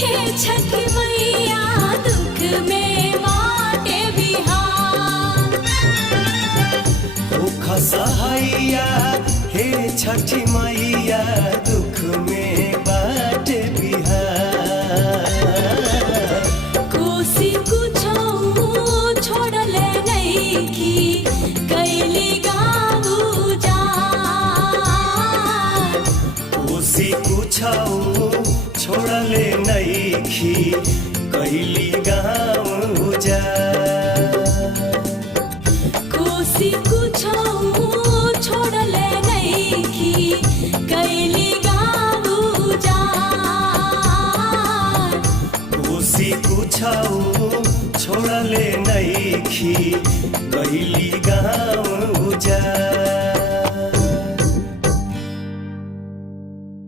हे छठ मैया दुख में बाटे बिहार। दुख सहाइया हे छठ मैया दुख में बाटे बिहार। कोसी कुछो छोड़ले नइखी कैली गाँव उजाड़। कोसी कुछो छोड़ले नइखी कैली गाँव उजाड़। कोसी कुछो छोड़ले नइखी कैली गाँव उजाड़। कोसी कुछो छोड़ले नइखी कैली